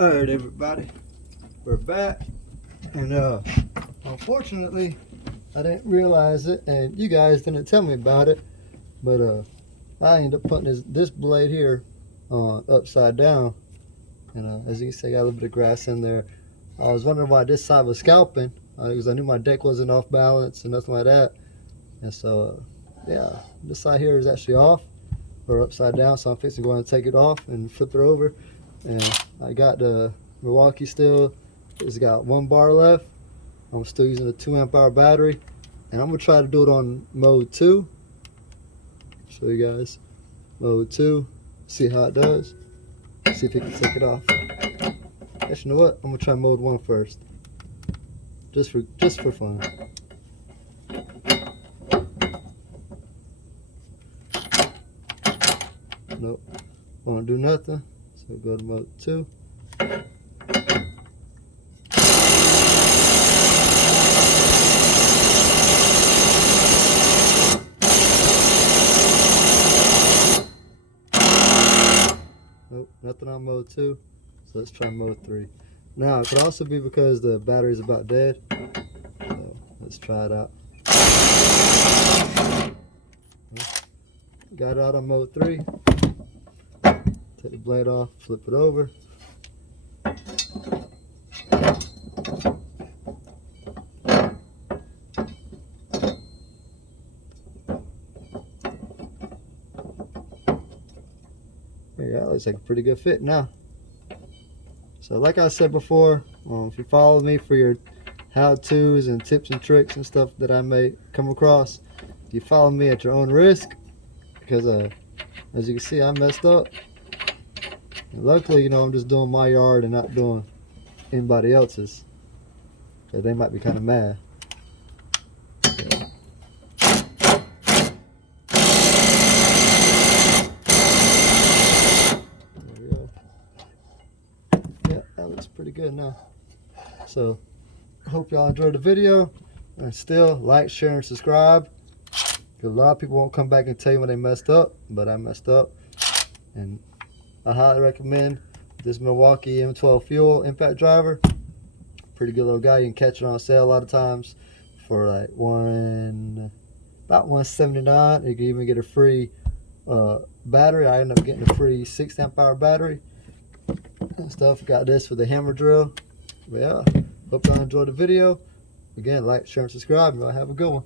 Alright everybody, we're back, and unfortunately I didn't realize it and you guys didn't tell me about it, but I ended up putting this blade here upside down, and as you can see I got a little bit of grass in there. I was wondering why this side was scalping, because I knew my deck wasn't off balance and nothing like that, and so yeah, this side here is actually off or upside down, so I'm fixing to go and take it off and flip it over. And I got the Milwaukee still. It's got 1 bar left. I'm still using a 2 amp hour battery, and I'm gonna try to do it on mode 2. Show you guys mode 2. See how it does. See if it can take it off. Actually, you know what? I'm gonna try mode 1 first, just for fun. Nope, won't do nothing. So go to mode 2. Nope, nothing on mode 2. So let's try mode 3. Now it could also be because the battery's about dead. So let's try it out. Got it out on mode 3. Take the blade off, flip it over. Yeah, looks like a pretty good fit now. So like I said before, if you follow me for your how-tos and tips and tricks and stuff that I may come across, you follow me at your own risk, because as you can see, I messed up. And luckily, I'm just doing my yard and not doing anybody else's, so they might be kind of mad. That looks pretty good now. So I hope y'all enjoyed the video, and still like, share, and subscribe, because a lot of people won't come back and tell you when they messed up, but I messed up. And I highly recommend this Milwaukee M12 fuel impact driver. Pretty good little guy. You can catch it on sale a lot of times for like about $179. You can even get a free battery. I ended up getting a free 6 amp hour battery and stuff. Got this with a hammer drill. But yeah, hope y'all enjoyed the video. Again, like, share, and subscribe, and y'all have a good one.